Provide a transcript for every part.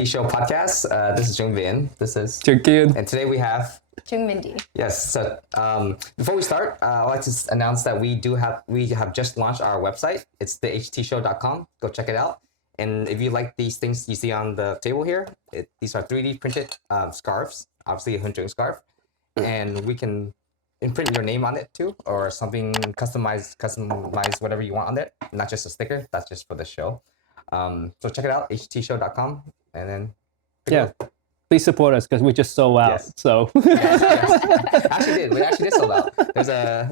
HT Show podcast. This is Jung Vin. This is Kian. and today we have Jung Mindy. yes. So before we start, I'd like to announce that we have just launched our website. It's the htshow.com. Go check it out. And if you like these things you see on the table here, these are 3D printed scarves. Obviously, a Hunjung scarf, and we can imprint your name on it too, or something customize whatever you want on it. Not just a sticker. That's just for the show. So check it out, htshow.com, and then Please support us because we just sold out. Yes. So we actually did sold out. There's a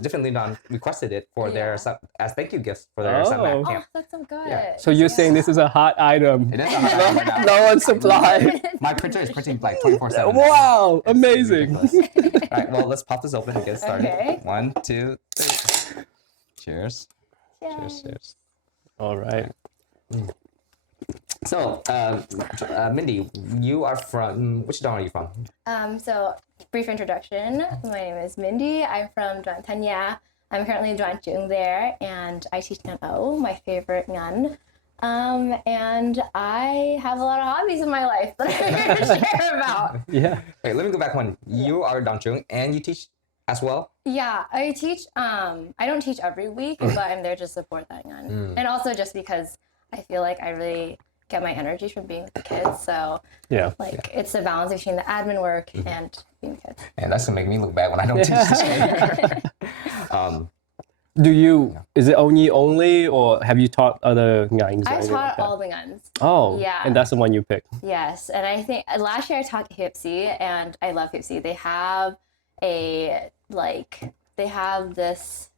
different Lindon requested it for their as thank you gifts for their summer Oh, camp. that's so good. Yeah. so you're saying this is a hot item? It is a hot item right now. No one supplied. My printer is printing like 24/7. Wow, It's amazing. ridiculous. All right, well, let's pop this open and get started. Okay. 1, 2, 3. Cheers. Cheers. All right. So, Mindy, you are from, which town are you from? So brief introduction. My name is Mindy. I'm from Duan Tanya. I'm currently in Duan Jung there, and I teach Ngan O, my favorite Ngan. And I have a lot of hobbies in my life that I'm here to share about. Yeah. Wait, let me go back one. You are Danjung and you teach as well? Yeah, I teach. I don't teach every week, but I'm there to support that Ngan. And also just because I feel like I really get my energy from being with the kids. So it's the balance between the admin work and being with kids. And that's gonna make me look bad when I don't teach. Is it only, or have you taught other ngangs? I taught all the Ngans. Oh, Yeah. And that's the one you picked. Yes, and I think last year I taught Hipsy, and I love Hipsy. They have this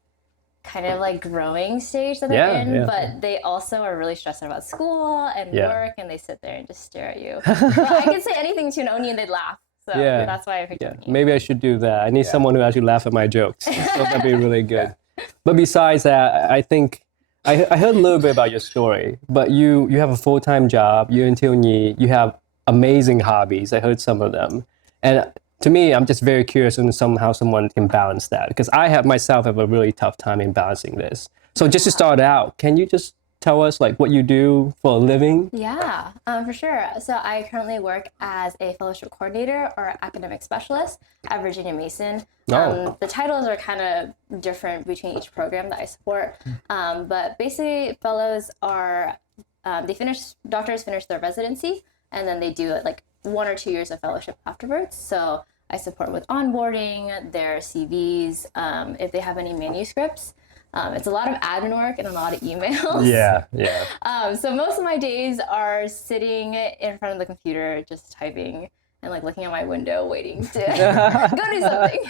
kind of like growing stage that they're in, but they also are really stressed out about school and work, and they sit there and just stare at you. But I could say anything to an Oni and they'd laugh. So that's why I picked Oni. Maybe I should do that. I need someone who actually laugh at my jokes. So that'd be really good. But besides that, I think I heard a little bit about your story, but you have a full-time job, you have amazing hobbies. I heard some of them. And to me, I'm just very curious on how someone can balance that, because I have a really tough time in balancing this. So just to start out, can you just tell us like what you do for a living? Yeah, for sure. So I currently work as a fellowship coordinator or academic specialist at Virginia Mason. The titles are kind of different between each program that I support. But basically fellows are, doctors finish their residency and then they do like 1 or 2 years of fellowship afterwards. So I support with onboarding, their CVs, if they have any manuscripts. It's a lot of admin work and a lot of emails. Yeah. So most of my days are sitting in front of the computer, just typing and like looking at my window, waiting to go do something.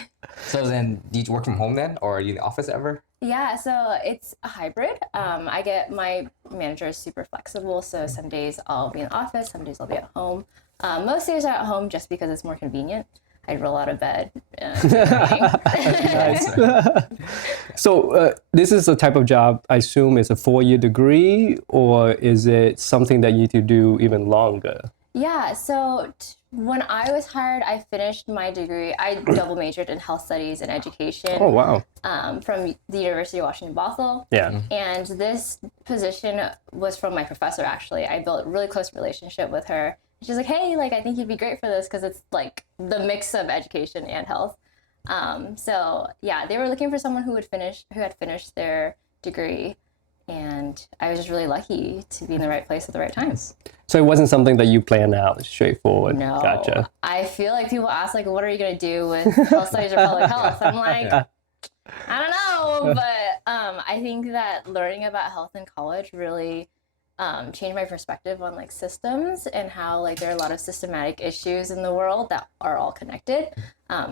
So then, do you work from home then, or are you in the office ever? Yeah, so it's a hybrid. My manager is super flexible, so some days I'll be in the office, some days I'll be at home. Most days are at home just because it's more convenient. I roll out of bed. Nice. So this is the type of job, I assume, is a 4-year degree, or is it something that you need to do even longer? Yeah, so when I was hired, I finished my degree. I double majored in health studies and education. Oh, wow. From the University of Washington, Bothell. Yeah. And this position was from my professor, actually. I built a really close relationship with her. She's like, hey, like, I think you'd be great for this because it's like the mix of education and health. So yeah, they were looking for someone who had finished their degree. And I was just really lucky to be in the right place at the right time. So it wasn't something that you planned out, straightforward. No. Gotcha. I feel like people ask, like, what are you going to do with health studies or public health? I'm like, I don't know. But I think that learning about health in college really changed my perspective on like systems and how like there are a lot of systematic issues in the world that are all connected.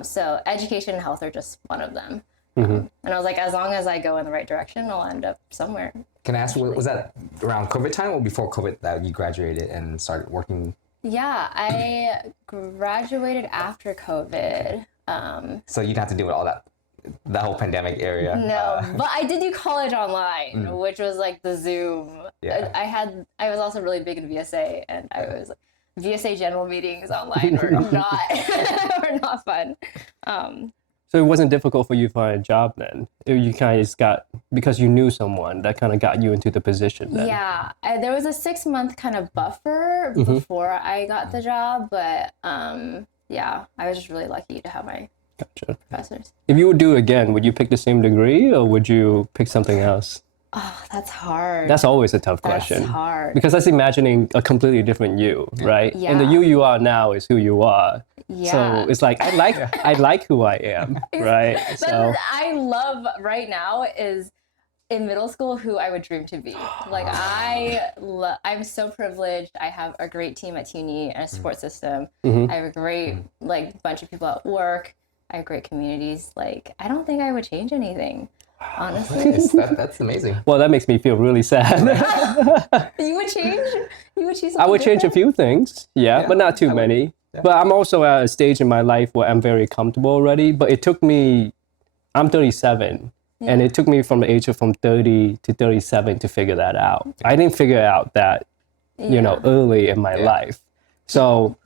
So education and health are just one of them. And I was like, as long as I go in the right direction, I'll end up somewhere. Can I ask, was that around COVID time or before COVID that you graduated and started working? Yeah, I graduated after COVID. So you didn't have to deal with all that whole pandemic area. No, but I did do college online, which was like the Zoom. Yeah. I was also really big in VSA, and I was VSA general meetings online were not were not fun. So it wasn't difficult for you to find a job then. You kind of just got, because you knew someone that kind of got you into the position then. Yeah, there was a 6-month kind of buffer before I got the job, but yeah, I was just really lucky to have my Gotcha. professors. If you would do it again, would you pick the same degree or would you pick something else? Oh, that's hard. That's always a tough question. That's hard. Because that's imagining a completely different you, right? Yeah. And the you are now is who you are. Yeah. So it's like I like who I am, right? So But I love right now is in middle school who I would dream to be. Like I'm so privileged. I have a great team at CUNY and a support system. I have a great like bunch of people at work. I have great communities. Like I don't think I would change anything. Honestly. That's amazing. well, that makes me feel really sad. You would change? You would choose something I would change a different? few things, yeah, but not too many. But I'm also at a stage in my life where I'm very comfortable already. But it took me, I'm 37, and it took me from the age of from 30 to 37 to figure that out. I didn't figure out that, you know, early in my life. So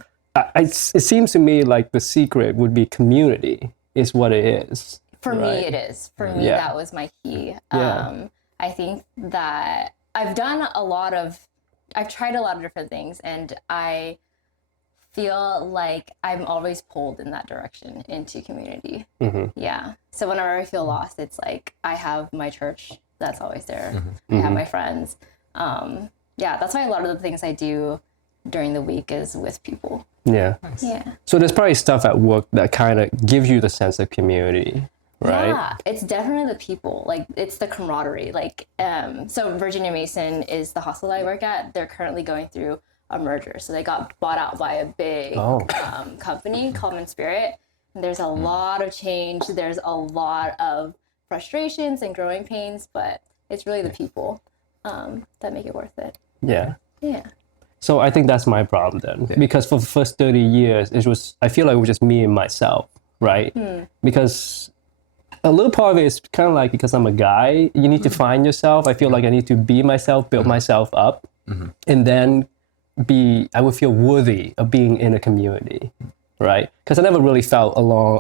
it seems to me like the secret would be community is what it is. For me, it is. For me, that was my key. I think that I've tried a lot of different things, and I feel like I'm always pulled in that direction into community. Yeah. So whenever I feel lost, it's like I have my church that's always there. I have my friends. Yeah, that's why a lot of the things I do during the week is with people. Yeah. Nice. Yeah. So there's probably stuff at work that kind of gives you the sense of community, right? Yeah, it's definitely the people. Like it's the camaraderie. Like so Virginia Mason is the hospital I work at. They're currently going through a merger. So they got bought out by a big company, Common Spirit. And there's a lot of change. There's a lot of frustrations and growing pains, but it's really the people that make it worth it. Yeah. Yeah. So I think that's my problem then, because for the first 30 years, I feel like it was just me and myself, right? Because a little part of it is kind of like because I'm a guy, you need to find yourself. I feel like I need to be myself, build myself up, and then I would feel worthy of being in a community, right? Because I never really felt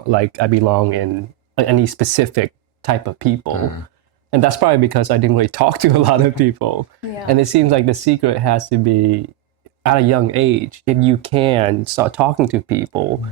like I belong in any specific type of people. And that's probably because I didn't really talk to a lot of people. Yeah. And it seems like the secret has to be at a young age, if you can start talking to people,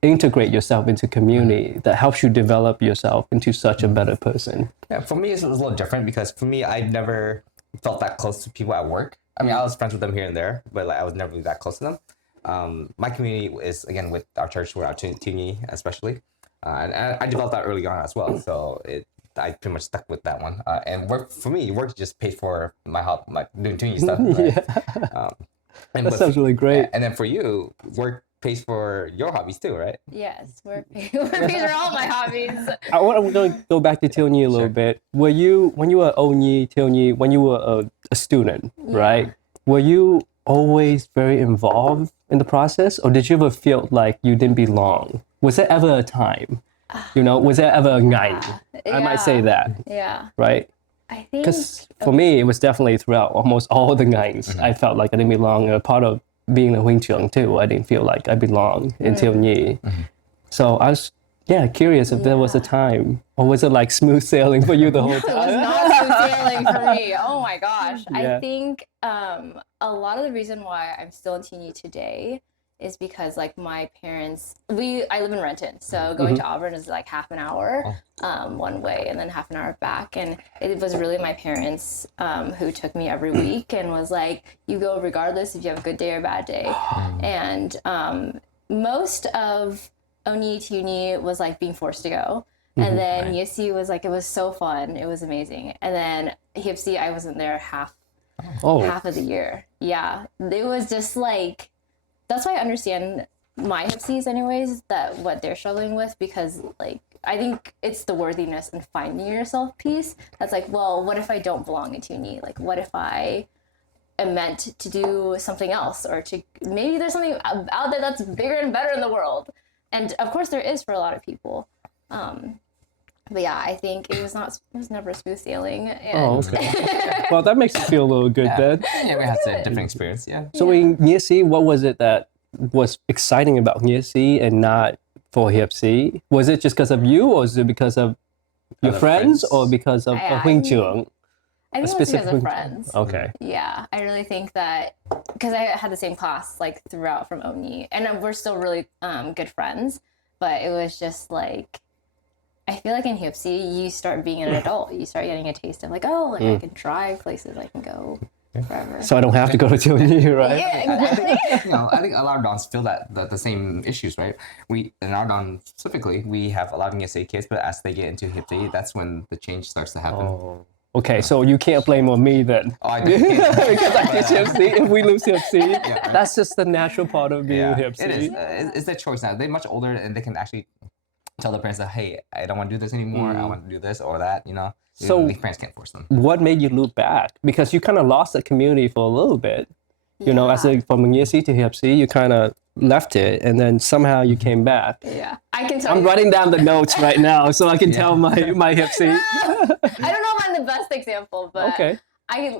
integrate yourself into community, that helps you develop yourself into such a better person. Yeah, for me, it's a little different because for me, I've never felt that close to people at work. I mean, I was friends with them here and there, but like I was never really that close to them. My community is, again, with our church, with our CUNY especially. And I developed that early on as well. So I pretty much stuck with that one. And work just paid for my doing CUNY stuff. Right? That sounds really great. And then for you, work pays for your hobbies too, right? Yes, work pays for all my hobbies. I want to go back to Tilney a little bit. Were you, when you were Onyi, Tilney, when you were a student, right? Were you always very involved in the process, or did you ever feel like you didn't belong? Was there ever a time? Was there ever a night? I might say that. Yeah. Right? I think Because for me, it was definitely throughout almost all the nights. I felt like I didn't belong. A part of being a Wing Chun too, I didn't feel like I belonged in Tilney. So I was, curious if there was a time, or was it like smooth sailing for you the whole it was time? not smooth sailing for me. Oh my gosh. Yeah. I think a lot of the reason why I'm still in TUNY today is because like my parents, I live in Renton, so going to Auburn is like half an hour one way and then half an hour back, and it was really my parents who took me every week and was like, you go regardless if you have a good day or a bad day. And most of Onyi TUNY was like being forced to go, and then USC was like, it was so fun, it was amazing, and then HIPC I wasn't there half of the year. Yeah, it was just like, that's why I understand my HIPCs anyways, that what they're struggling with, because like I think it's the worthiness and finding yourself piece that's like, well, what if I don't belong in TUNY? Like, what if I am meant to do something else, or to maybe there's something out there that's bigger and better in the world, and of course there is for a lot of people. But yeah, I think it was never smooth sailing. And okay. Well, that makes you feel a little good then. Yeah, we had a different experience. Yeah. So in Nghĩa, what was it that was exciting about Nghĩa and not for HFC? Was it just because of you, or is it because of your Other friends, friends? or because of I- Huynh trưởng? I think it was specific because of Huynh- friends. Okay. Yeah, I really think that because I had the same class like throughout from Oni, and we're still really good friends. But it was just like, I feel like in HFC you start being an adult. You start getting a taste of like, oh, like I can drive places, I can go forever. So I don't have to go to Tilney, right? Yeah, exactly. I think a lot of dons feel that the same issues, right? We in our don specifically, we have a lot of ESA kids, but as they get into HIPD, that's when the change starts to happen. Oh. Okay, so you can't blame on me then. Oh, I do. Because I teach HFC. If we lose HFC, that's just the natural part of being HFC. It is. It's their choice now. They're much older and they can actually tell their parents that, hey, I don't want to do this anymore. I want to do this or that, you know? So the parents can't force them. What made you look back? Because you kind of lost the community for a little bit. You know, from ESC to HFC, you kind of left it, and then somehow you came back. Yeah, I can tell. I'm writing down the notes right now so I can tell my HFC. I don't know if I'm the best example, but Okay.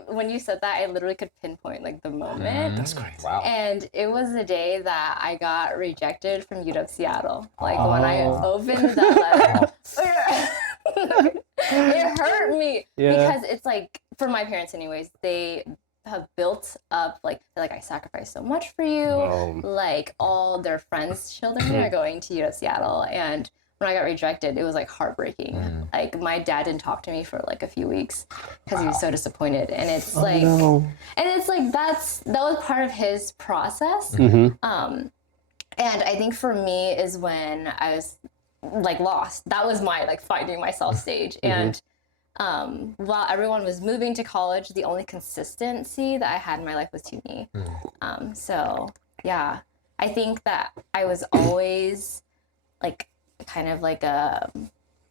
when you said that, I literally could pinpoint like the moment. That's great. Wow. And it was the day that I got rejected from UW Seattle. Like when I opened that letter, it hurt me because it's like, for my parents anyways, they have built up like I sacrificed so much for you. Like all their friends' children are going to UW Seattle, and when I got rejected, it was like heartbreaking. Like my dad didn't talk to me for like a few weeks because he was so disappointed, and it's like, and it's like that was part of his process. And I think for me is when I was like lost. That was my like finding myself stage. And while everyone was moving to college, the only consistency that I had in my life was Tuni. So yeah, I think that I was always like kind of like a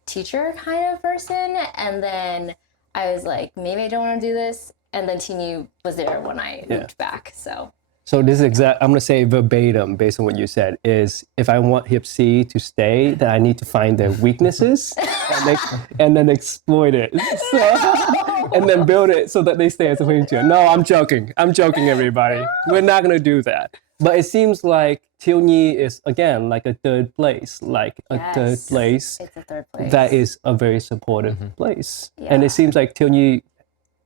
teacher kind of person, and then I was like, maybe I don't want to do this, and then Tini was there when I moved back. So this is I'm going to say verbatim based on what you said, is if I want HIPC to stay, then I need to find their weaknesses and then exploit it. And then build it so that they stay as a Huynh. No, I'm joking. I'm joking, everybody. We're not going to do that. But it seems like Tilney is, again, like a third place. Third place. It's a third place. That is a very supportive place. And it seems like Tilney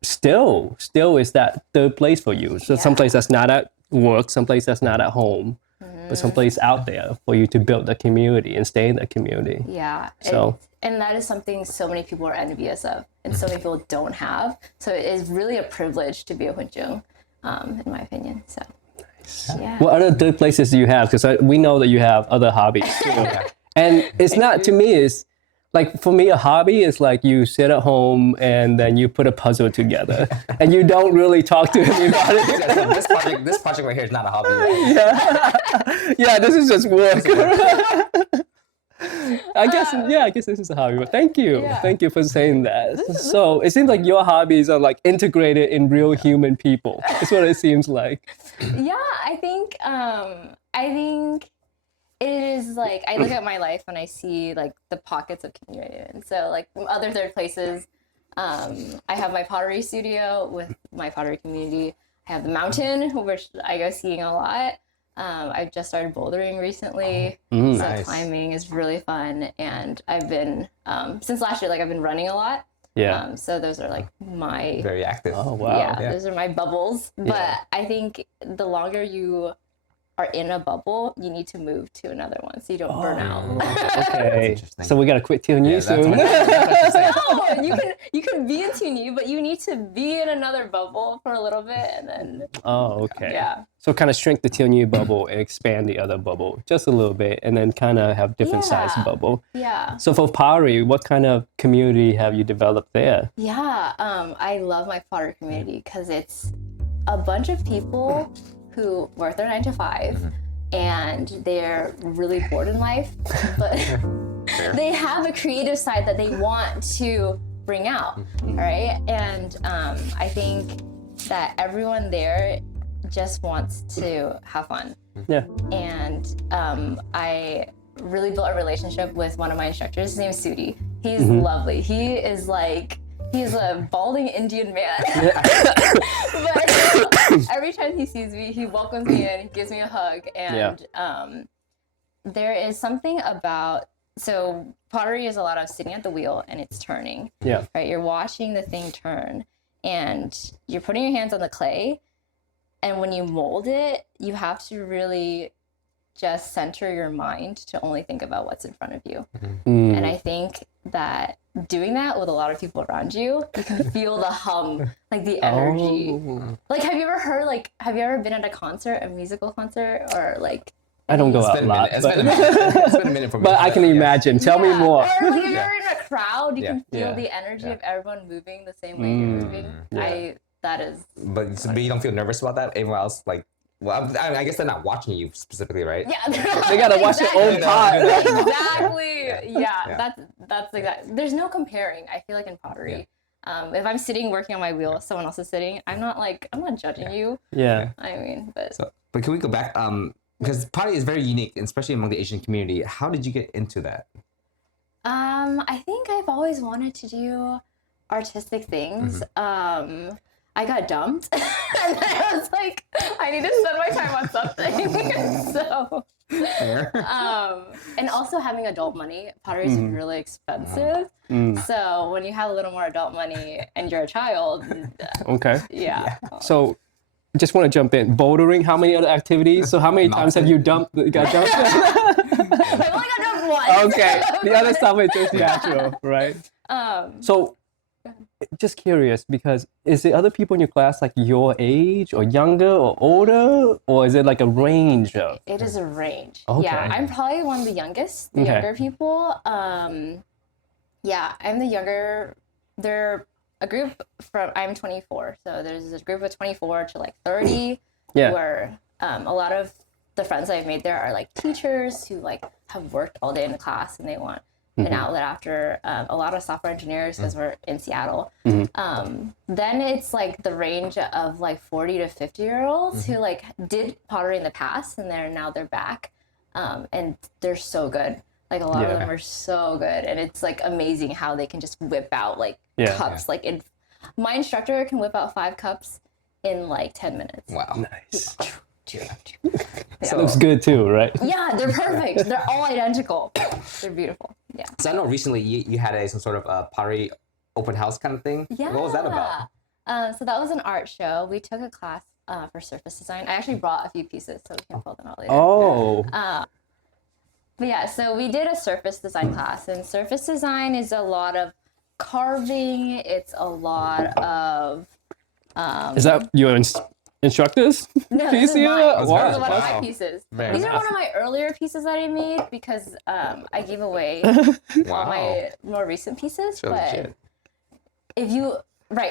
still is that third place for you. So someplace that's not at work, someplace that's not at home, but someplace out there for you to build the community and stay in the community. Yeah. So and that is something so many people are envious of, and so many people don't have. So it is really a privilege to be a Huynh, in my opinion. So yeah. what other third places do you have? Because we know that you have other hobbies too. And it's not, to me, it's like, for me, a hobby is like you sit at home and then you put a puzzle together and you don't really talk to anybody. This project right here is not a hobby. Yeah, this is just work. I guess this is a hobby, but thank you. Thank you for saying that. So it seems like your hobbies are like integrated in real human people. That's what it seems like. Yeah, I think it is like, I look at my life and I see like the pockets of community. And so like other third places, I have my pottery studio with my pottery community. I have the mountain, which I go skiing a lot. I've just started bouldering recently. So Nice. climbing is really fun. And I've been, since last year, like I've been running a lot. Yeah. So those are like my, Very active. Oh, wow. those are my bubbles. But I think the longer you are in a bubble, you need to move to another one so you don't burn out. Okay. interesting. So we got to quit Tilney that's soon. No, you can be in Tuni, but you need to be in another bubble for a little bit, and then Oh, okay. yeah. So kind of shrink the Tilney bubble and expand the other bubble just a little bit, and then kind of have different size bubble. Yeah. So for pottery, what kind of community have you developed there? Yeah. I love my pottery community because it's a bunch of people who work their 9 to 5 and they're really bored in life, but they have a creative side that they want to bring out, right? And I think that everyone there just wants to have fun. Yeah. And I really built a relationship with one of my instructors. His name is Sudi. He's lovely. He's a balding Indian man. But every time he sees me, he welcomes me in, he gives me a hug, and there is something about, so pottery is a lot of sitting at the wheel and it's turning. Yeah. Right? You're watching the thing turn and you're putting your hands on the clay. And when you mold it, you have to really just center your mind to only think about what's in front of you. And I think that doing that with a lot of people around you, you can feel the hum, like the energy. Like, have you ever been at a concert, a musical concert, or like? I don't go It's out been a a lot, minute. but, It's been a minute for me. but I can yes. imagine. Tell me more. Or like if you're in a crowd, you Yeah. can feel Yeah. the energy of everyone moving the same way you're moving. Yeah. That is. But you don't feel nervous about that? Everyone else, like, well, I guess they're not watching you specifically, right? Yeah, They gotta watch their own part. Exactly. Yeah, Yeah. that's exactly. There's no comparing. I feel like in pottery, if I'm sitting working on my wheel, someone else is sitting. I'm not judging you. Yeah. I mean, but So, but can we go back? Because pottery is very unique, especially among the Asian community. How did you get into that? I think I've always wanted to do artistic things. I got dumped, and then I was like, I need to spend my time on something. So, and also having adult money, pottery is really expensive. So when you have a little more adult money and you're a child, Okay. yeah. So, just want to jump in. Bouldering, how many other activities? So how many times have you got dumped? I've only got dumped once. Okay. The other stuff is just natural, right? So, just curious, because is the other people in your class like your age or younger or older, or is it like a range of? It is a range. Okay. Yeah, I'm probably one of the youngest, the Okay. younger people. Yeah, I'm the younger. They're a group from, I'm 24, so there's a group of 24 to like 30, Yeah. where a lot of the friends I've made there are like teachers who like have worked all day in the class and they want an outlet after, a lot of software engineers because we're in Seattle. Then it's like the range of like 40 to 50-year-olds who like did pottery in the past and they're back, and they're so good. Like a lot of them are so good, and it's like amazing how they can just whip out like cups. Like my instructor can whip out 5 cups in like 10 minutes. Wow. Nice. So, Looks good too, right? Yeah, they're perfect. They're all identical. They're beautiful. Yeah. so I know recently you had some sort of pottery open house kind of thing. Yeah. What was that about? So that was an art show. We took a class for surface design. I actually brought a few pieces, so we can pull them out later. Oh. But yeah, so we did a surface design class, and surface design is a lot of carving. It's a lot of. Is that your instructors? No, piece this is here? mine. This Wow. is one of my Wow. pieces. Very These are nice. one of my earlier pieces that I made because I gave away all my more recent pieces. So but legit. if you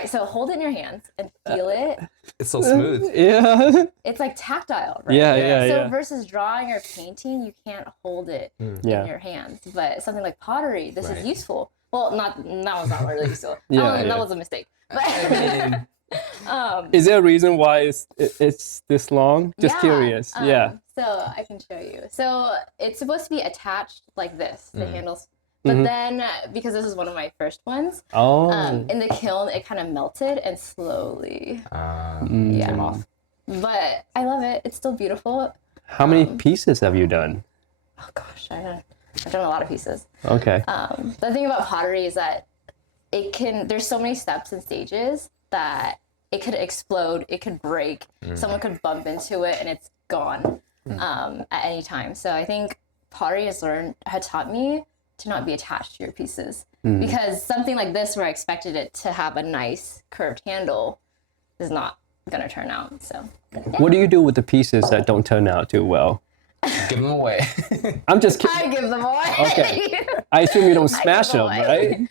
so hold it in your hands and feel it. It's so smooth. Yeah. It's like tactile, right? Yeah. So versus drawing or painting, you can't hold it Yeah. in your hands. But something like pottery, this Right. is useful. Well, that was not really useful. Yeah, That yeah. was a mistake. But Is there a reason why it's this long? Just yeah, curious. Yeah. So I can show you. So it's supposed to be attached like this, the handles. Mm-hmm. But then, because this is one of my first ones, Oh. in the kiln, it kind of melted and slowly. Came off. But I love it. It's still beautiful. How many pieces have you done? Oh gosh, I've done a lot of pieces. Okay. The thing about pottery is that there's so many steps and stages that it could explode, it could break, someone could bump into it and it's gone at any time. So I think pottery had taught me to not be attached to your pieces, because something like this where I expected it to have a nice curved handle is not gonna turn out. So What do you do with the pieces that don't turn out too well? Give them away. I'm just kidding. I give them away. Okay. I assume you don't smash them them, away. right?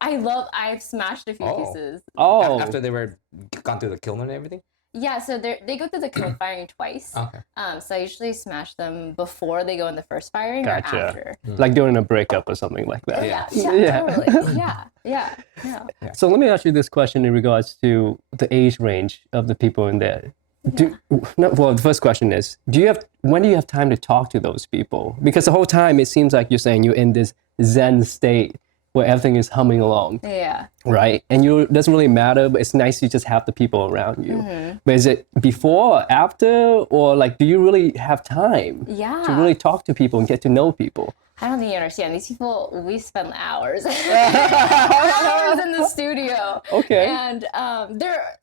I've smashed a few Oh. pieces. Oh. After they were gone through the kiln and everything. Yeah, so they go through the kiln firing twice. Okay. So I usually smash them before they go in the first firing or Gotcha. after. Like during a breakup or something like that. Yeah, Yeah. totally. Yeah. So let me ask you this question in regards to the age range of the people in there. The first question is, when do you have time to talk to those people? Because the whole time it seems like you're saying you're in this Zen state where everything is humming along. Yeah. Right. And it doesn't really matter, but it's nice to just have the people around you. But is it before or after, or like, do you really have time Yeah. to really talk to people and get to know people? I don't think you understand. These people, we spend hours, hours in the studio. Okay. And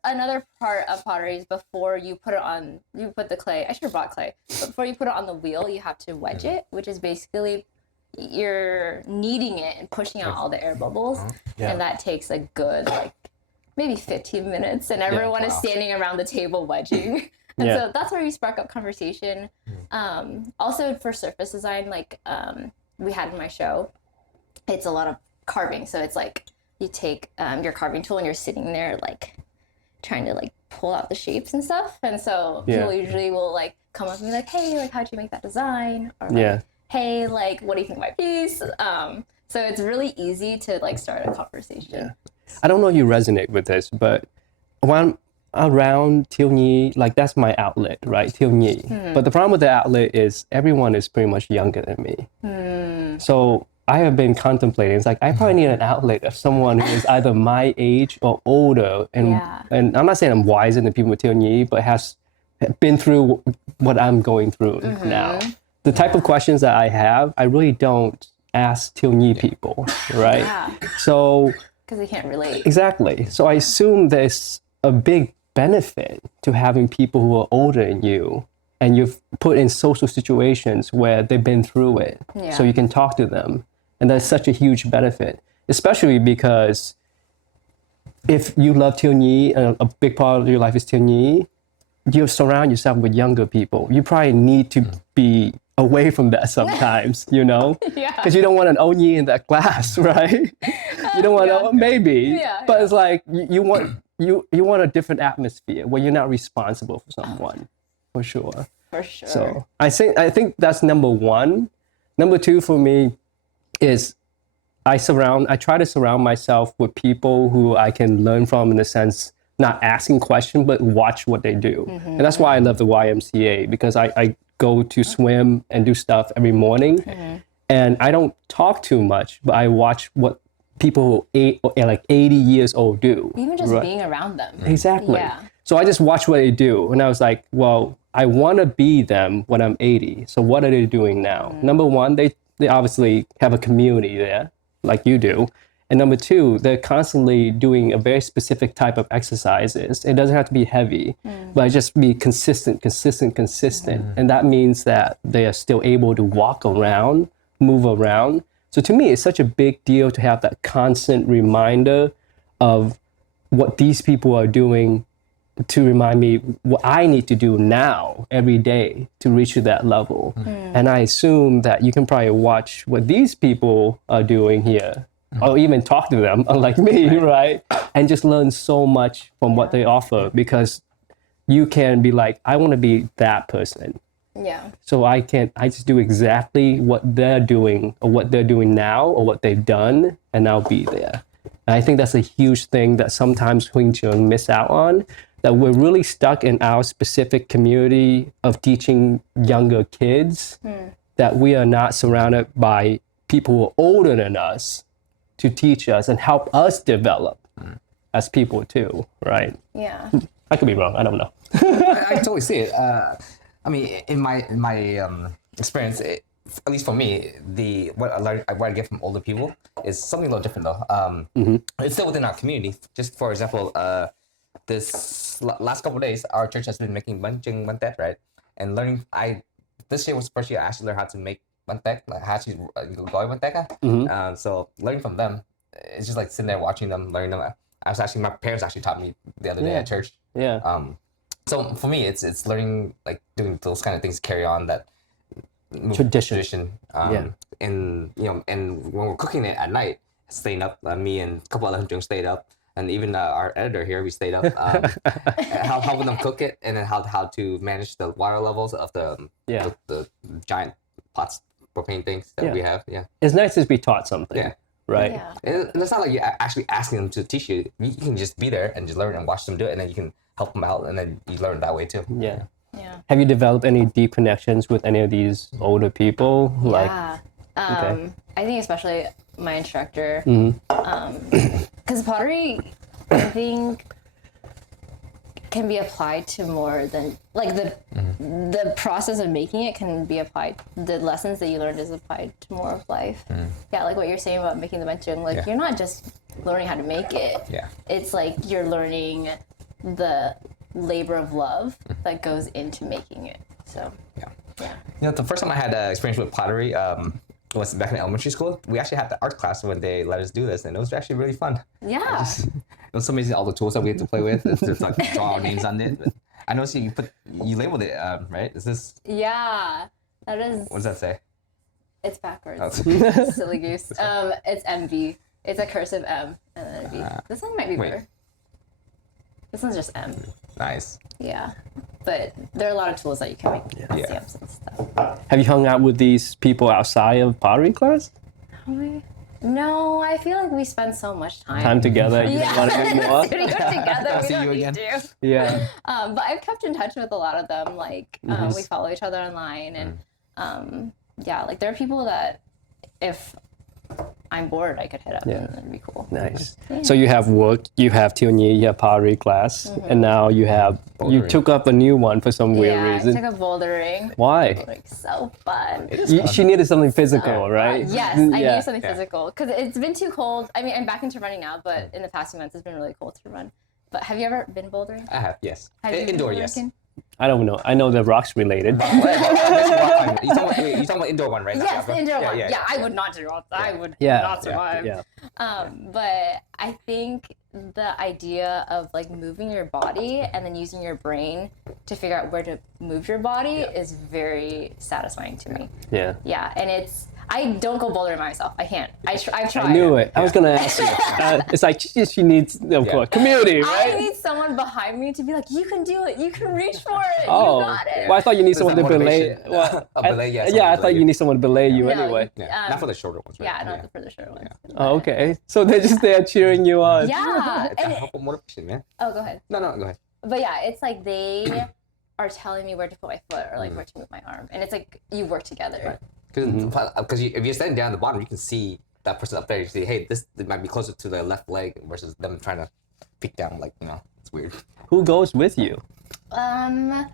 another part of pottery is before you put the clay. I should have brought clay. But before you put it on the wheel, you have to wedge it, which is basically you're kneading it and pushing out all the air bubbles. And that takes a good, like, maybe 15 minutes. And everyone is standing around the table wedging. And so that's where you spark up conversation. Also for surface design, like we had in my show, it's a lot of carving. So it's like you take your carving tool and you're sitting there like trying to like pull out the shapes and stuff. And so people usually will like come up and be like, hey, like how'd you make that design? Or like, hey, like what do you think of my piece? So it's really easy to like start a conversation. I don't know if you resonate with this, but when around Thiếu Nhi, like that's my outlet, right? Thiếu Nhi. But the problem with the outlet is everyone is pretty much younger than me. So I have been contemplating, it's like I probably need an outlet of someone who is either my age or older. And I'm not saying I'm wiser than people with Thiếu Nhi, but has been through what I'm going through now. The type of questions that I have, I really don't ask Thiếu Nhi people, right? So because they can't relate. Exactly. So I assume there's a big benefit to having people who are older than you and you've put in social situations where they've been through it. So you can talk to them. And that's such a huge benefit, especially because if you love Thiếu Nhi and a big part of your life is Thiếu Nhi, you surround yourself with younger people. You probably need to be away from that sometimes, you know? Because you don't want an Onyi in that class, right? You don't want to, maybe. But it's like you want a different atmosphere where you're not responsible for someone, for sure. For sure. So I think that's number one. Number two for me is I try to surround myself with people who I can learn from in the sense, not asking questions, but watch what they do. And that's why I love the YMCA, because I go to swim and do stuff every morning. And I don't talk too much, but I watch what people like 80 years old do. Even just being around them. Exactly. So I just watch what they do. And I was like, well, I want to be them when I'm 80. So what are they doing now? Number one, they obviously have a community there, like you do. And number two, they're constantly doing a very specific type of exercises. It doesn't have to be heavy, but just be consistent. And that means that they are still able to walk around, move around. So to me, it's such a big deal to have that constant reminder of what these people are doing to remind me what I need to do now every day to reach to that level. And I assume that you can probably watch what these people are doing here or even talk to them, unlike me, right? And just learn so much from what they offer, because you can be like, I want to be that person. So I just do exactly what they're doing or what they're doing now or what they've done, and I'll be there. And I think that's a huge thing that sometimes Wing Chun miss out on, that we're really stuck in our specific community of teaching younger kids, that we are not surrounded by people who are older than us to teach us and help us develop as people too, right? I could be wrong, I don't know. I totally see it. I mean, in my experience, at least for me, what I get from older people is something a little different though. It's still within our community. Just for example, this last couple of days, our church has been making banjing bantet, right? And learning, this year was the first year I actually learned how to make bantet, like how to goy bantet. So learning from them, it's just like sitting there watching them, learning them. My parents actually taught me the other day at church. So for me, it's learning, like doing those kind of things, carry on that tradition. And and when we're cooking it at night, staying up, me and a couple other Hunjung stayed up, and even our editor here, we stayed up, helping them cook it, and then how to manage the water levels of the giant pots, propane things that we have. It's nice to be taught something. Right. And it's not like you're actually asking them to teach you. You can just be there and just learn and watch them do it, and then you can help them out, and then you learn that way too. Have you developed any deep connections with any of these older people? I think especially my instructor, Mm-hmm. because pottery, I think, can be applied to more than like the process of making it can be applied. The lessons that you learned is applied to more of life. Yeah, like what you're saying about making the benchung. Like you're not just learning how to make it. Yeah. It's like you're learning the labor of love that goes into making it. So Yeah. yeah. You know, the first time I had experience with pottery was back in elementary school. We actually had the art class when they let us do this, and it was actually really fun. Yeah. It was amazing, all the tools that we had to play with, to like draw our names on it. But I noticed you labeled it, right? Is this, Yeah. That is. what does that say? It's backwards. Oh. Silly goose. It's MV. It's a cursive M and then a V. This one might be wait. better. This one's just M. Nice. Yeah. But there are a lot of tools that you can make Yeah. stamps and stuff. Have you hung out with these people outside of pottery class? No, I feel like we spend so much Time together? You Yeah. want to do more? Sitting together, we See don't you need again. to. Yeah. But I've kept in touch with a lot of them. Like we follow each other online, and yeah, like there are people that if I'm bored, I could hit up. Yeah. And it'd be cool. Nice. So you have work, you have Tierney, you have pottery class, and now you have you Bouldering. took up a new one for some weird Yeah, I reason. took up bouldering. Why? Like so fun. She needed something physical, right? Yes, I Yeah. need something physical because it's been too cold. I mean, I'm back into running now, but in the past few months, it's been really cold to run. But have you ever been bouldering? I have, yes. Have you been Indoor, yes. working? I don't know. I know the rocks related. You talking about indoor one, right? Yes, the indoor one. Yeah, Yeah, I would not do all that. I would Yeah. not survive. Yeah. But I think the idea of like moving your body and then using your brain to figure out where to move your body is very satisfying to me. Yeah. Yeah, and I don't go bouldering by myself. I can't. I've tried. I knew it. I was gonna ask you. It's like she needs, of course, community, I right? need someone behind me to be like, you can do it. You can reach for it. Oh, You got it. well, I thought you need someone to that belay. motivation. Well, Belay, yeah, yeah, someone I to thought belay you you. need someone to belay you No, anyway. Yeah. Not for the shorter ones, right? Yeah, not for the short ones. Oh, okay. So they're just there cheering you on. Yeah. It's a and helpful motivation, man. oh, go ahead. No, go ahead. But yeah, it's like they are telling me where to put my foot or like where to move my arm, and it's like you work together. Because if you're standing down at the bottom, you can see that person up there. You see, hey, this might be closer to the left leg versus them trying to peek down. Like, it's weird. Who goes with you? I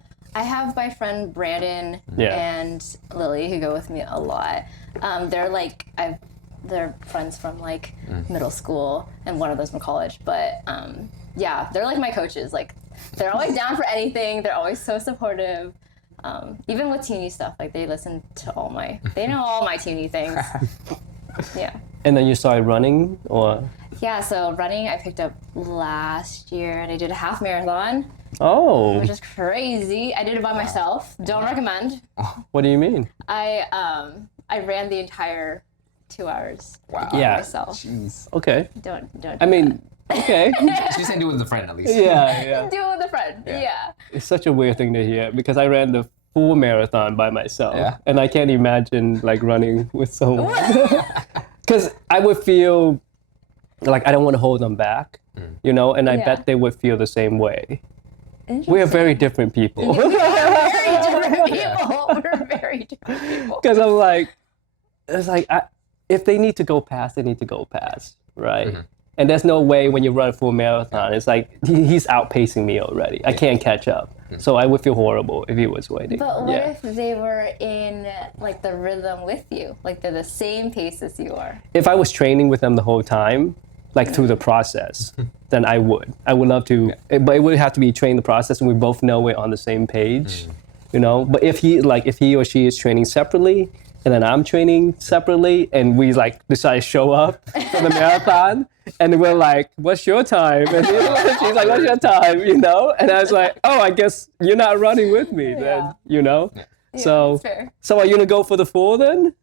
have my friend Brandon Yeah. and Lily who go with me a lot. They're friends from like middle school and one of those from college. But yeah, they're like my coaches. Like they're always down for anything. They're always so supportive. Even with teeny stuff, like they listen to they know all my teeny things. Yeah. And then you started running, or? Yeah, so running I picked up last year and I did a half marathon, Oh, which is crazy. I did it by myself. Don't recommend. what do you mean? I ran the entire 2 hours Wow. Yeah. myself. Jeez. Okay. Don't I mean, okay. She's saying do it with a friend at least. Yeah. do it with a friend. Yeah. It's such a weird thing to hear because I ran the full marathon by myself, Yeah. and I can't imagine like running with someone. Because I would feel like I don't want to hold them back, and I Yeah. bet they would feel the same way. We are very different people. Very different people. We're very different people. Because I'm like, it's like if they need to go past, they need to go past, right? And there's no way when you run a full marathon, it's like he's outpacing me already. I can't catch up. So I would feel horrible if he was waiting. But what if they were in like the rhythm with you? Like they're the same pace as you are. If I was training with them the whole time, like through the process, then I would. I would love to, but it would have to be train the process and we both know we're on the same page, But if he or she is training separately, and then I'm training separately, and we like decide to show up for the marathon, and we're like, "What's your time?" And she's like, "What's your time?" And I was like, "Oh, I guess you're not running with me then." So, that's fair. so are you gonna go for the full then?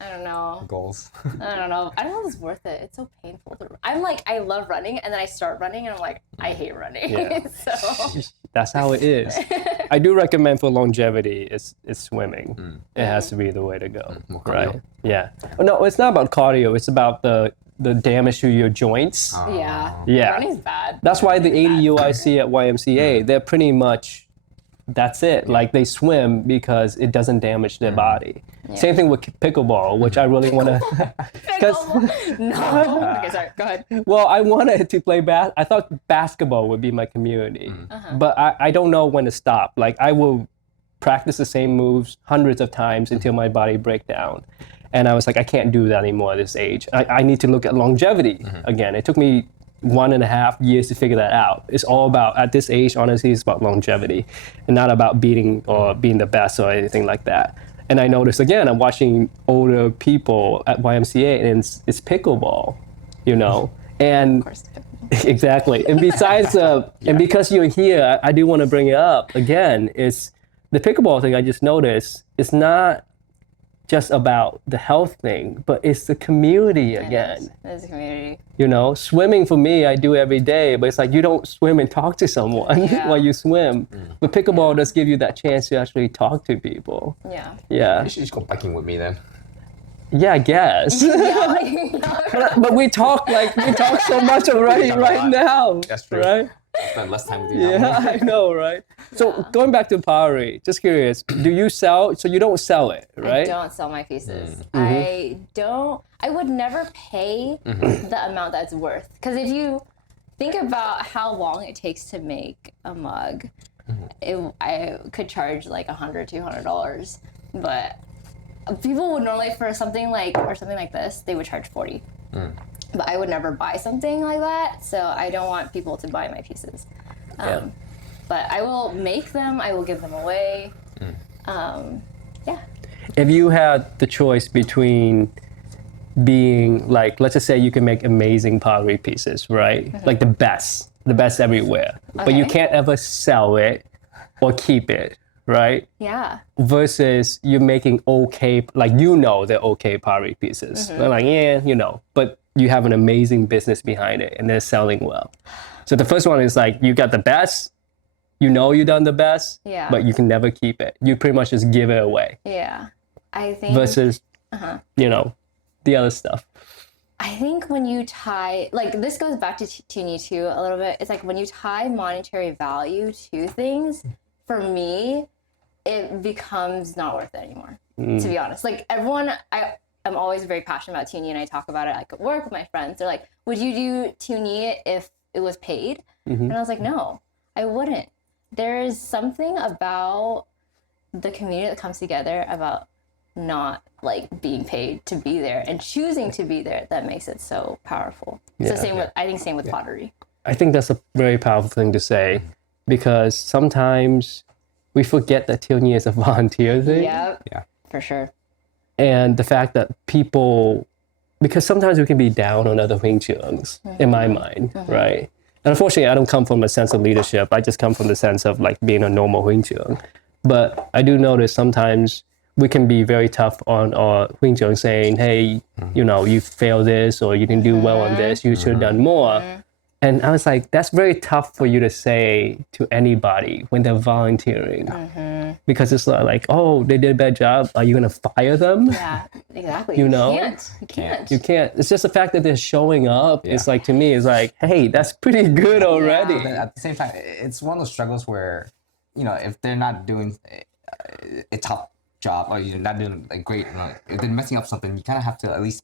I don't know. Goals. I don't know. I don't know if it's worth it. It's so painful to run. I'm like, I love running, and then I start running, and I'm like, I hate running. Yeah. So That's how it is. I do recommend for longevity is swimming. It has to be the way to go, more right? cardio. Yeah. No, it's not about cardio. It's about the damage to your joints. yeah, Yeah. running's bad. That's why the 80 UIC at YMCA, they're pretty much that's it. Like they swim because it doesn't damage their body. Same thing with pickleball, which I really want to. No. Okay, sorry. Go ahead. Well, I wanted to play I thought basketball would be my community, but I don't know when to stop. Like I will practice the same moves hundreds of times until my body breaks down. And I was like, I can't do that anymore at this age. I need to look at longevity again. It took me 1.5 years to figure that out. It's all about, at this age, honestly, it's about longevity and not about beating or being the best or anything like that. And I noticed, again, I'm watching older people at YMCA and it's pickleball, you know? And Of course. exactly. And besides, and because you're here, I do want to bring it up again, it's the pickleball thing I just noticed, it's not just about the health thing, but it's the community again. It is a community. You know, swimming for me, I do every day, but it's like you don't swim and talk to someone while you swim. But pickleball does give you that chance to actually talk to people. Yeah. Yeah. You should just go biking with me then. Yeah, I guess. But we talk so much already talk a right lot. now. That's true. Right? Spend less time with you. Yeah, I know, right? So going back to pottery, just curious, do you sell, so you don't sell it, right? I don't sell my pieces. I would never pay the amount that's worth. Because if you think about how long it takes to make a mug, I could charge like $100, $200. But people would normally, for something like this, they would charge $40. But I would never buy something like that, so I don't want people to buy my pieces. But I will make them, I will give them away. Yeah. If you had the choice between being like, let's just say you can make amazing pottery pieces, right? Like the best everywhere, but you Okay. can't ever sell it or keep it, right? Yeah. Versus you're making okay, like they're okay pottery pieces. They're like, yeah, but you have an amazing business behind it and they're selling well. So the first one is like, you got the best, you've done the best, Yeah. but you can never keep it. You pretty much just give it away Yeah. I think versus, the other stuff. I think when you tie, like this goes back to Teeny too a little bit. It's like when you tie monetary value to things, for me, it becomes not worth it anymore, to be honest. Like I'm always very passionate about Teeny and I talk about it like at work with my friends. They're like, would you do Teeny if it was paid? And I was like, no, I wouldn't. There is something about the community that comes together about not like being paid to be there and choosing to be there that makes it so powerful. So same with pottery. I think that's a very powerful thing to say because sometimes we forget that Tilney is a volunteer thing. Yep. Yeah. For sure. And the fact that because sometimes we can be down on other Wing Chungs, in my mind, right? And unfortunately, I don't come from a sense of leadership. I just come from the sense of like being a normal Wing Chun. But I do notice sometimes we can be very tough on our Wing Chun saying, hey, you failed this or you didn't do well on this, you should have done more. And I was like, that's very tough for you to say to anybody when they're volunteering. Because it's like, oh, they did a bad job. Are you going to fire them? Yeah, exactly. You know? You can't. You can't. It's just the fact that they're showing up. It's like, to me, it's like, hey, that's pretty good already. But at the same time, it's one of those struggles where, if they're not doing a top job or you're not doing a great, if they're messing up something, you kind of have to at least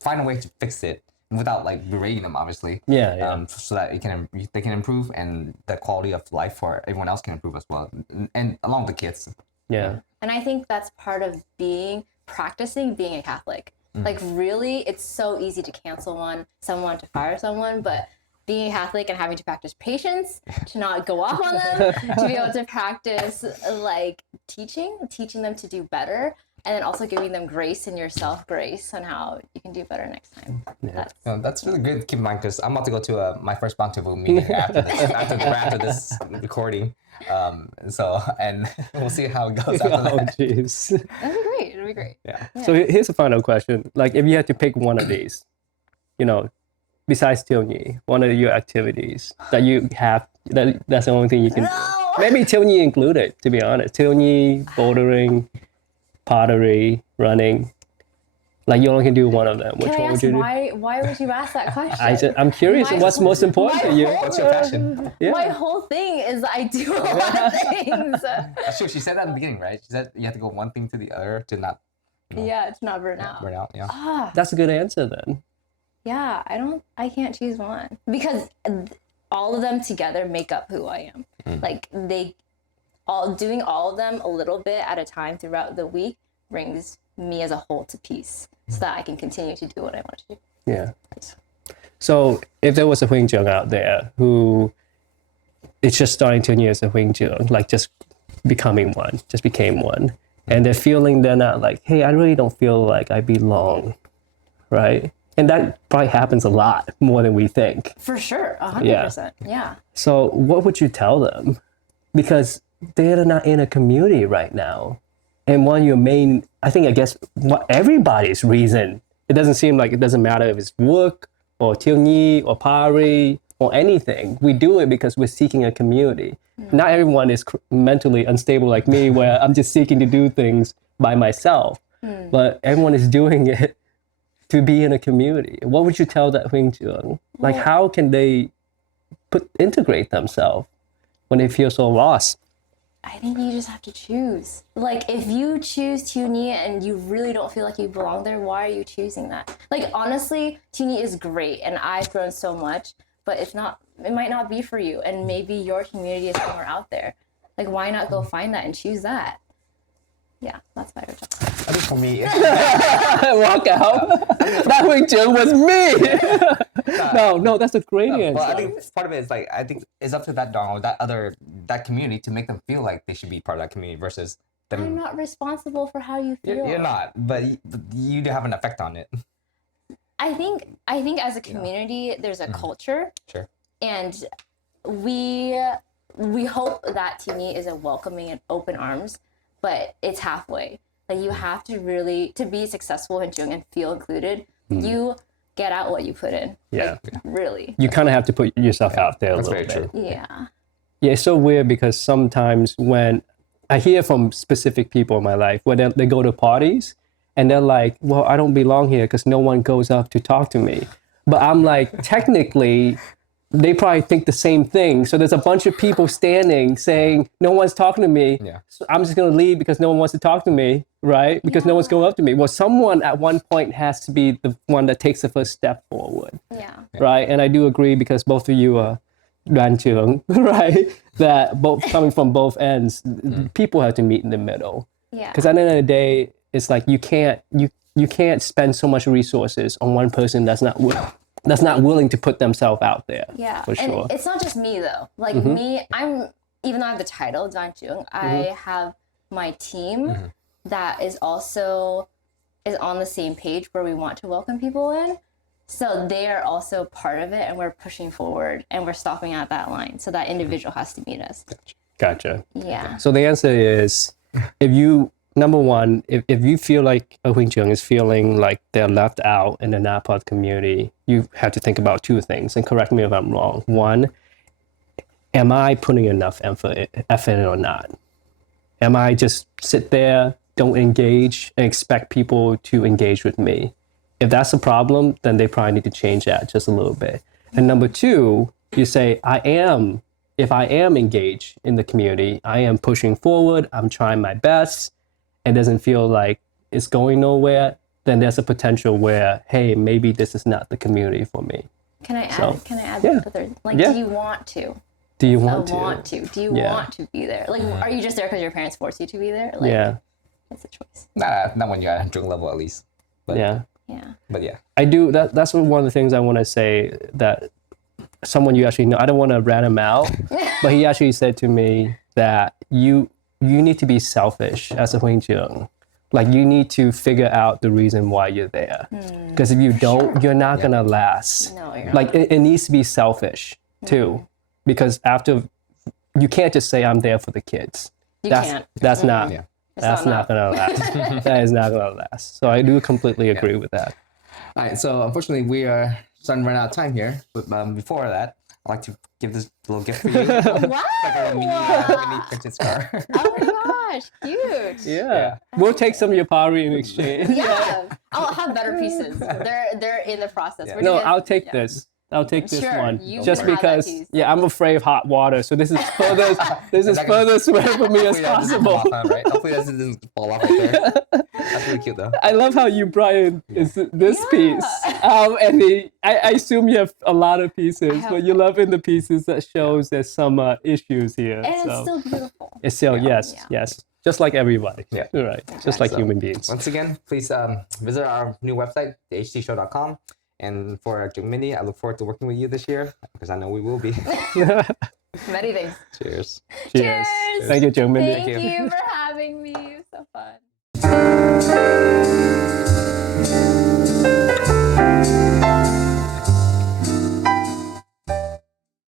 find a way to fix it without like berating them, obviously. Yeah. So that they can improve and the quality of life for everyone else can improve as well, and along with the kids. Yeah. And I think that's part of practicing being a Catholic. Like really, it's so easy to cancel someone, to fire someone, but being a Catholic and having to practice patience, to not go off on them, to be able to practice like teaching them to do better, and then also giving them grace in yourself, grace on how you can do better next time. That's really good to keep in mind because I'm about to go to my first Bountiful meeting after this recording. And we'll see how it goes after Oh, that. jeez. It'll be great. Yeah. So here's a final question. Like, if you had to pick one of these, besides Tilney, one of your activities that you have, that's the only thing you can do. Maybe Tilney included, to be honest. Tilney, bouldering, pottery, running. Like you only can do one of them. Which Can I one would ask you do? why would you ask that question? I'm curious. My What's whole- most important my to you? whole- What's your passion? Yeah. My whole thing is I do a lot of things. That's true. She said that in the beginning, right? She said you have to go one thing to the other to not Yeah, it's not burn out. burn out. Yeah. Ah, That's a good answer then. yeah, I can't choose one because all of them together make up who I am. Like doing all of them a little bit at a time throughout the week brings me as a whole to peace so that I can continue to do what I want to do. Yeah. So if there was a Huing Jung out there who is just starting to years of Huing Jung, like just became one, and they're feeling they're not like, hey, I really don't feel like I belong, right? And that probably happens a lot more than we think. For sure, 100%. Yeah. So what would you tell them? Because they're not in a community right now. And one of your main, I guess, what everybody's reason, it doesn't seem like it doesn't matter if it's work or Tilnyi or Pari or anything. We do it because we're seeking a community. Not everyone is mentally unstable like me, where I'm just seeking to do things by myself. But everyone is doing it to be in a community. What would you tell that Huing Jung? Like, how can they integrate themselves when they feel so lost? I think you just have to choose. Like, if you choose Tuni and you really don't feel like you belong there, why are you choosing that? Like, honestly, Tuni is great and I've grown so much, but it might not be for you. And maybe your community is somewhere out there. Like, why not go find that and choose that? Yeah, that's my original. I think for me, Walk out. That Huing Jung was me. No, that's a great answer. well, I think part of it is like I think it's up to that dong or that community to make them feel like they should be part of that community versus them. I'm not responsible for how you feel. You're not, but you do have an effect on it. I think as a community, there's a culture. Sure. And we hope that Tuni is a welcoming and open arms, but it's halfway. Like, you have to really, to be successful in Jung and feel included, you get out what you put in. Yeah. Like, really. You kind of have to put yourself out there a That's little very bit. true. Yeah. Yeah, it's so weird because sometimes when I hear from specific people in my life where they go to parties and they're like, well, I don't belong here because no one goes up to talk to me. But I'm like, technically, they probably think the same thing. So there's a bunch of people standing saying, no one's talking to me. Yeah. So I'm just going to leave because no one wants to talk to me, right? Because no one's going up to me. Well, someone at one point has to be the one that takes the first step forward, Yeah. right? And I do agree because both of you are Duan Chung, right? That both coming from both ends, people have to meet in the middle. Yeah. Because at the end of the day, it's like you can't spend so much resources on one person that's not willing to put themselves out there. Yeah, for sure. and it's not just me though. Like me, even though I have the title Duan Jung, I have my team that is also on the same page where we want to welcome people in. So they are also part of it, and we're pushing forward, and we're stopping at that line. So that individual has to meet us. Gotcha. Yeah. So the answer is, if you feel like a Huing Jung is feeling like they're left out and they're not part of the community, you have to think about two things, and correct me if I'm wrong. One, am I putting enough effort in or not? Am I just sit there, don't engage, and expect people to engage with me? If that's a problem, then they probably need to change that just a little bit. And number two, you say, if I am engaged in the community, I am pushing forward, I'm trying my best, and doesn't feel like it's going nowhere, then there's a potential where, hey, maybe this is not the community for me. Can I add? So, Can I add yeah. the third? Like, Yeah. do you want to? Do you want to? Do you Yeah. want to be there? Like, are you just there because your parents force you to be there? Like, Yeah, it's a choice. Not when you're at Jung level at least. But, yeah. Yeah. But yeah. I do. That's one of the things I want to say, that someone you actually know, I don't want to rat him out, but he actually said to me that you need to be selfish as a Huing Jung. Like, you need to figure out the reason why you're there. Because if you don't, you're not going to last. No, you're Like, it needs to be selfish too. Because you can't just say, I'm there for the kids. You That's can't. That's not. Yeah. That's not going to last. That is not going to last. So I do completely agree with that. All right, so unfortunately we are starting to run out of time here. But before that, I'd like to give this little gift for you. Wow. Like a mini printed scar. Oh my gosh, cute. Yeah. We'll take some of your pottery in exchange. Yeah. I'll have better pieces. They're in the process. Yeah. We're No, gonna- I'll take this. I'll take this Sure, one you just can have that because. piece. Yeah, I'm afraid of hot water, so this is further. This is That can- further away from me as Hopefully that doesn't fall possible. off, right? Hopefully that doesn't fall off right there. That's really cute though. I love how you brought in this Yeah. piece. And I assume you have a lot of pieces, have- but you love in the pieces that shows there's some issues here. And it's so still beautiful. it's still yes, Yeah. yes, just like everybody. Yeah. Right. Just like So, human beings. Once again, please visit our new website, thehtshow.com. And for Jungmindy, I look forward to working with you this year because I know we will be. Many things. Cheers. Cheers. Cheers. Thank you, Joe Mindy. Thank you for having me. So fun.